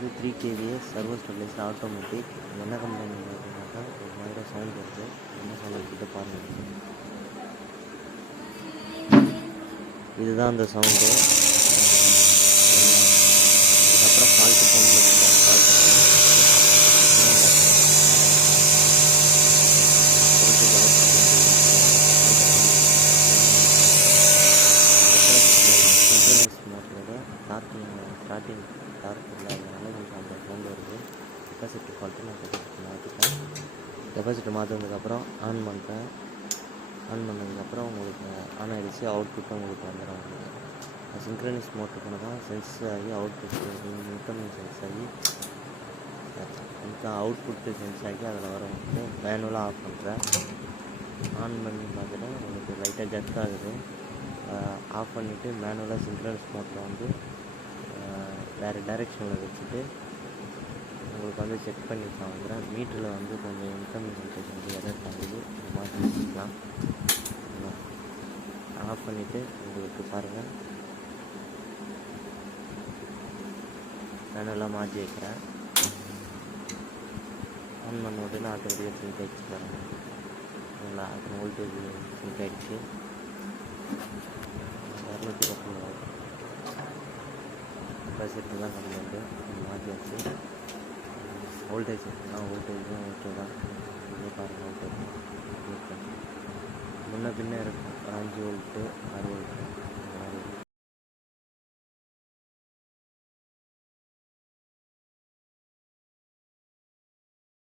வந்து 3 kVA servo stabiliser automatic. என்ன company அப்படின்னாக்கா ஒரு மாதிரி சவுண்ட் வருது. என்ன சவுண்ட் கிட்ட பாருங்கள். இதுதான் அந்த சவுண்டு. இதுக்கப்புறம் ஃபால்ட்டு சவுண்ட் இல்லை. ஃபால்ட்டு ஸ்டார்டிங் டார்க் இல்லாததுனால கொஞ்சம் அந்த சவுண்ட் வருது. கெப்பாசிட்டி ஃபால்ட்டு நான் கெப்பாசிட்டி மாற்றிட்டேன். கெப்பாசிட்டி மாற்றினதுக்கப்புறம் ஆன் பண்ணிட்டேன். ஆன் பண்ணதுக்கப்புறம் உங்களுக்கு ஆன் ஆகிடுச்சு. அவுட்புட்டும் உங்களுக்கு வந்துடும். சிங்க்ரனைஸ் மோட்டருக்கு தான் சென்ஸ் ஆகி அவுட்புட்டு இன்கமிங் சென்ஸ் ஆகி அவுட்புட்டு சென்ஸ் ஆகி அதில் வர வந்து மேனுவலாக ஆஃப் பண்ணுறேன். ஆன் பண்ணி பார்த்துட்டு உங்களுக்கு லைட்டாக ஜர்க் ஆகுது. ஆஃப் பண்ணிவிட்டு மேனுவலாக சிங்க்ரனைஸ் மோட்டரை வந்து வேறு டைரெக்ஷனில் வச்சுட்டு உங்களுக்கு வந்து செக் பண்ணி காமிக்கிறேன். மீட்டரில் வந்து கொஞ்சம் இன்கமிங் சென்சேஷன் வந்து எரர் ஆகுது. மாற்றி வச்சுக்கலாம். ஆஃப் பண்ணிவிட்டு உங்களுக்கு பாருங்கள். மேனுவலாக மாற்றி வைக்கிறேன். ஆன் பண்ண உடனே ஆட்டோமேட்டிக்காக சிங்க் ஆகிடுச்சு பாருங்கள். நல்லா வோல்டேஜ் சிங்க் ஆகிடுச்சு. 210 கெப்பாசிட்டி தான் கம்மியாட்டு மாற்றியாச்சு. வோல்டேஜ் வோல்டேஜும் ஓகே தான். இங்கே பாருங்கள் வோல்டேஜ் முன்ன பின்னே இருக்கும். 5 வோல்ட்டு 6 வோல்ட்டு